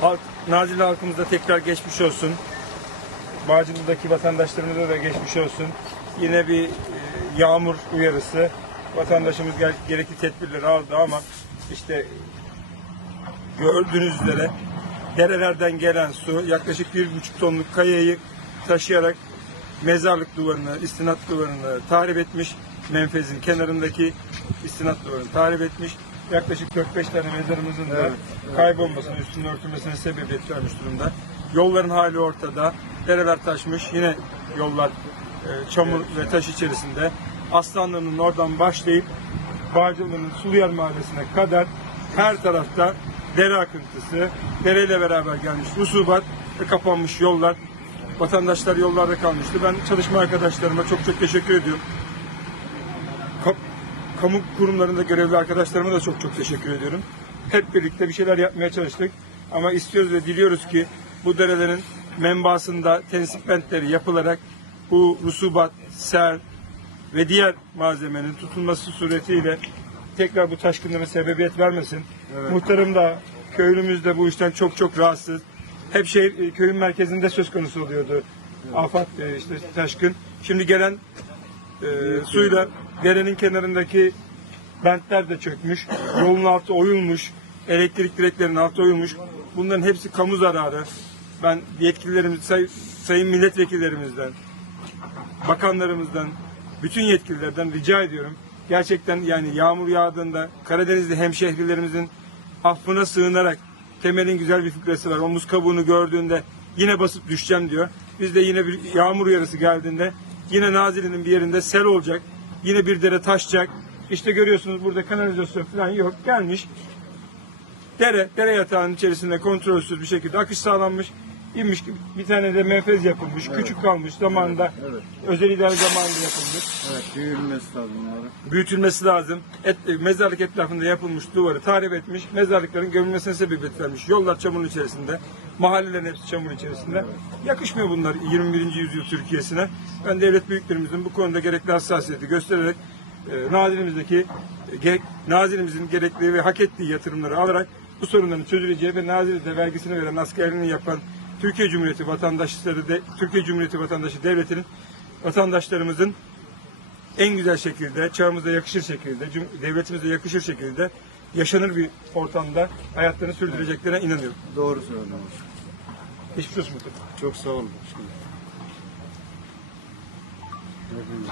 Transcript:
Halk, Nazilli halkımıza tekrar geçmiş olsun. Bağcılı'daki vatandaşlarımıza da geçmiş olsun. Yine bir e, yağmur uyarısı. Vatandaşımız gerekli tedbirleri aldı ama işte gördüğünüz üzere derelerden gelen su yaklaşık bir buçuk tonluk kayayı taşıyarak mezarlık duvarını, istinat duvarını tahrip etmiş. Menfezin kenarındaki istinat duvarını tahrip etmiş. Yaklaşık 4-5 tane mezarımızın da kaybolmasına, üstünün örtülmesine sebebiyet vermiş durumda. Yolların hali ortada. Dereler taşmış. Yine yollar e, çamur ve taş içerisinde. Aslanlı'nın oradan başlayıp Bağcılı'nın Suluyer Mahallesi'ne kadar her tarafta dere akıntısı, dereyle beraber gelmiş rusubat ve kapanmış yollar. Vatandaşlar yollarda kalmıştı. Ben çalışma arkadaşlarıma çok çok teşekkür ediyorum. Ka- kamu kurumlarında görevli arkadaşlarıma da çok çok teşekkür ediyorum. Hep birlikte bir şeyler yapmaya çalıştık. Ama istiyoruz ve diliyoruz ki bu derelerin menbaasında tensip bentleri yapılarak bu rusubat, sel ve diğer malzemenin tutulması suretiyle tekrar bu taşkınlara sebebiyet vermesin. Muhtarım da köylümüz de bu işten çok çok rahatsız. Hep şey e, köyün merkezinde söz konusu oluyordu. Afat e, işte taşkın. Şimdi gelen e, suyla derenin kenarındaki bentler de çökmüş. Yolun altı oyulmuş. Elektrik direklerinin altı oyulmuş. Bunların hepsi kamu zararı. Ben yetkililerimiz, say, sayın milletvekillerimizden, bakanlarımızdan, bütün yetkililerden rica ediyorum. Gerçekten yani yağmur yağdığında Karadenizli hemşehrilerimizin affına sığınarak Temel'in güzel bir fikrası var. Omuz kabuğunu gördüğünde yine basıp düşeceğim diyor. Biz de yine bir yağmur uyarısı geldiğinde yine Nazilli'nin bir yerinde sel olacak. Yine bir dere taşacak. İşte görüyorsunuz burada kanalizasyon falan yok. Gelmiş dere, dere yatağının içerisinde kontrolsüz bir şekilde akış sağlanmış. İnmiş bir tane de menfez yapılmış. Küçük kalmış zamanında. Evet. Özel idare zamanında yapılmış. Evet, büyülmesi lazım bunları. Büyütülmesi lazım. Et, e, mezarlık etrafında yapılmış duvarı tahrip etmiş. Mezarlıkların gömülmesine sebebiyet vermiş. Yollar çamurun içerisinde. Mahallelerin hepsi çamur içerisinde. Yakışmıyor bunlar 21. yüzyıl Türkiye'sine. Ben devlet büyüklerimizin bu konuda gerekli hassasiyeti göstererek e, nazilimizdeki e, gerek, nazilimizin gerekli ve hak ettiği yatırımları alarak bu sorunların çözüleceği ve nazilide vergisini veren askerliğini yapan Türkiye Cumhuriyeti vatandaşları de Türkiye Cumhuriyeti vatandaşı devletinin vatandaşlarımızın en güzel şekilde, çağımıza yakışır şekilde, devletimize yakışır şekilde yaşanır bir ortamda hayatlarını sürdüreceklerine inanıyorum. Doğru söylüyorsunuz. Geçmiş olsun mutlaka. Çok sağ olun. Hepiniz